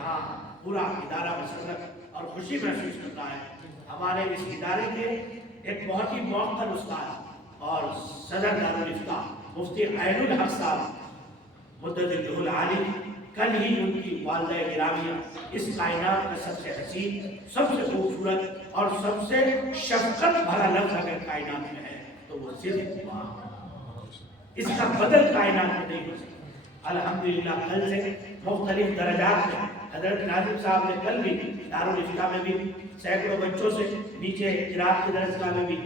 یہاں پورا ادارہ مسرت اور خوشی محسوس کرتا ہے۔ ہمارے اس ادارے کے ایک بہت ہی موقر استاد اور صدر دارالافتاء مفتی عین الحق صاحب مدد العالی، کل ہی ان کی والدہ گرامیہ اس کائنات کا سب سے حسین، سب سے خوبصورت اور سب سے شفقت بھرا لفظ اگر کائنات میں ہے تو وہ صرف ماں، اس کا بدل کائنات میں نہیں ہو سکتا۔ الحمدللہ کل سے مختلف درجات میں حضرت ناظم صاحب نے کل بھی دارالافتاء میں بھی سینکڑوں بچوں سے، نیچے قرات کی درسگاہ میں بھی،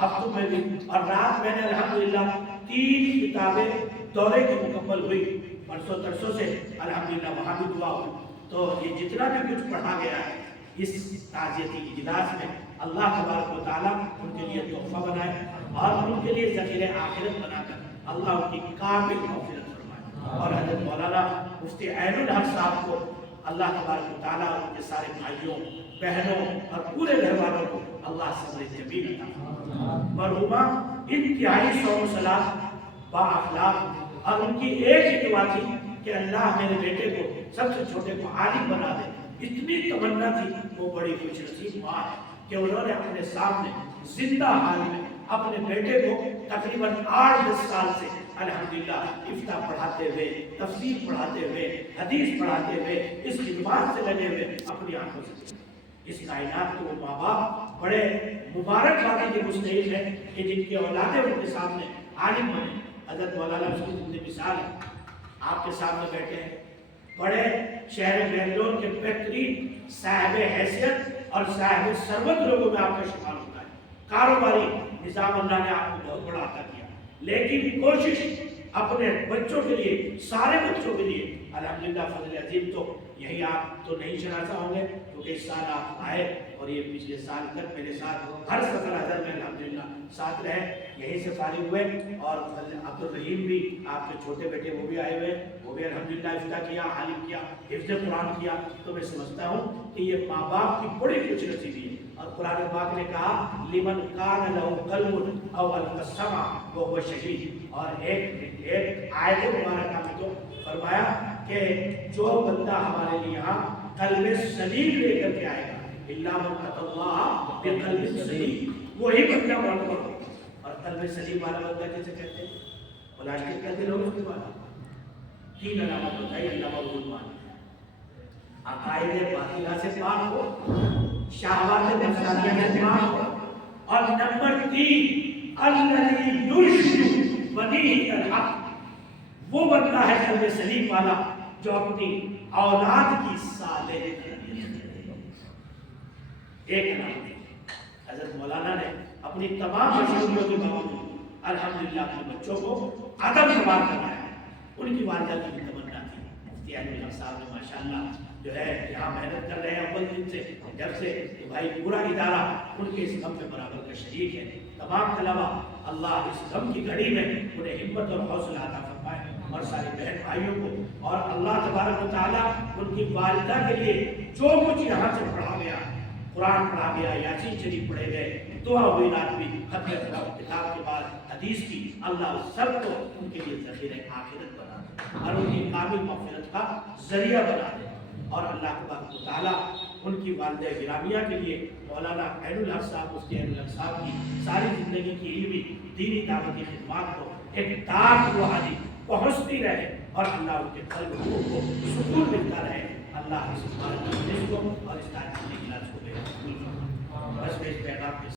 ہفتوں میں بھی، اور رات میں نے الحمدللہ 3 کتابیں دورے کی مکمل ہوئی پرسوں ترسوں سے الحمدللہ وہاں بھی دعا ہوئی۔ تو یہ جتنا بھی کچھ پڑھا گیا ہے اس تعزیتی اجلاس میں، اللہ تبارک و تعالیٰ ان کے لیے تحفہ بنائے اور ان کے لیے ذخیرہ آخرت بنا کر اللہ ان کی کامل مغفرت فرمائے، اور حضرت مولانا مفتی عین الحق صاحب کو اللہ تبارک و تعالیٰ ان کے سارے بھائیوں، بہنوں اور پورے گھر والوں کو اللہ صبر جمیل عطا فرمائے۔ مرحومہ انتہائی صوم و صلاح، با اخلاق، اور ان کی ایک ہی دعا تھی کہ اللہ میرے بیٹے کو، سب سے چھوٹے کو عالم بنا دے۔ اتنی تمنا تھی، وہ بڑی خوش نصیب ماں ہے کہ انہوں نے اپنے سامنے زندہ حال میں اپنے بیٹے کو تقریباً 8-10 سال سے الحمدللہ افتاء پڑھاتے ہوئے، تفسیر پڑھاتے ہوئے، حدیث پڑھاتے ہوئے، اس خدمات سے لگے ہوئے اپنی آنکھوں سے اس کائنات کے وہ ماں باپ بڑے مبارک بادی کے مستحق ہیں کہ جن کی اولادیں ان کے سامنے عالم بنے۔ حضرت مولانا اس کی زندہ مثال ہے، آپ کے سامنے بیٹھے ہیں، بڑے شہر بنگلور کے بہترین صاحب حیثیت اور صاحب ثروت لوگوں میں آپ کا شمار ہوتا ہے۔ کاروباری نظام اللہ نے آپ کو بہت بڑا عطا کیا، لیکن کوشش اپنے بچوں کے لیے، سارے بچوں کے لیے الحمدللہ فضل عظیم تو یہی آپ تو نہیں شناسا ہوں گے کیونکہ اس سال آپ آئے اور یہ پچھلے سال تک میرے ساتھ ہر سفر حضر میں الحمدللہ ساتھ رہے، یہیں سے فارغ ہوئے، اور عبد الرحیم بھی آپ کے چھوٹے بیٹے وہ بھی آئے ہوئے، وہ بھی الحمدللہ افتاء کیا، عالم کیا، حفظ قرآن کیا۔ تو میں سمجھتا ہوں کہ یہ ماں باپ کی بڑی خوش نصیبی ہے، اور قرآن پاک نے کہا لمن کان لہ قلب او القى السمع وهو شہید، اور ایک آیت مبارکہ میں تو فرمایا کہ جو بندہ ہمارے لیے یہاں قلب سلیم لے کر کے آئے گا، الا من اتى الله بقلب سلیم، وہی بندہ معتبر ہوگا۔ اور قلب سلیم والا بندہ کیسے کہتے ہیں؟ پلاسٹک کہتے لوگ اس کے بعد 3 علامت بتائی اللہ والغلمان، عقائد باطلہ سے پاک ہو، شہوات نفسانیہ سے پاک ہو، اور نمبر 3 الذی یرشد ودیہ الحق، وہ بندہ ہے قلب سلیم والا جو اپنی اولاد کی صالح تربیت کرے۔ ایک علامت حضرت مولانا نے اپنی تمام مشغولیوں کے باوجود الحمدللہ اپنے بچوں کو ادب سوار کرایا۔ ان کی والدہ کی بھی تمنا تھی، مفتی عین الحق صاحب نے ماشاءاللہ جو ہے یہاں محنت کر رہے ہیں اول دن سے جب سے کہ بھائی پورا ادارہ ان کے اس غم میں برابر کا شریک ہے۔ تمام طلبہ اللہ اس غم کی گھڑی میں انہیں ہمت اور حوصلہ عطا فرمائے، اور سارے بہن بھائیوں کو، اور اللہ تبارک و تعالیٰ ان کی والدہ کے لیے جو کچھ یہاں سے پڑھا گیا، قرآن پڑھا گیا، یاسین شریف پڑھے گئے، دعا ہوئی رات بھی، ختم کتاب کے بعد حدیث کی، اللہ سب کو ان کے لیے ذخیرہ آخرت بنا دے اور ان کی کامل مغفرت کا ذریعہ بنا دے۔ اور اللہ تبارک و تعالیٰ ان کی والدہ گرامیہ کے لیے مولانا عین الحق صاحب، مفتی عین الحق صاحب کی ساری زندگی کی علمی دینی دعوتی خدمات کو ایک داغ روحانی پہنچتی رہے، اور اللہ ان کے قلب کو سکون ملتا رہے۔ اللہ اس کو اور اس تعلیم کی اجلاس کو بے بس میں اس پیغام کے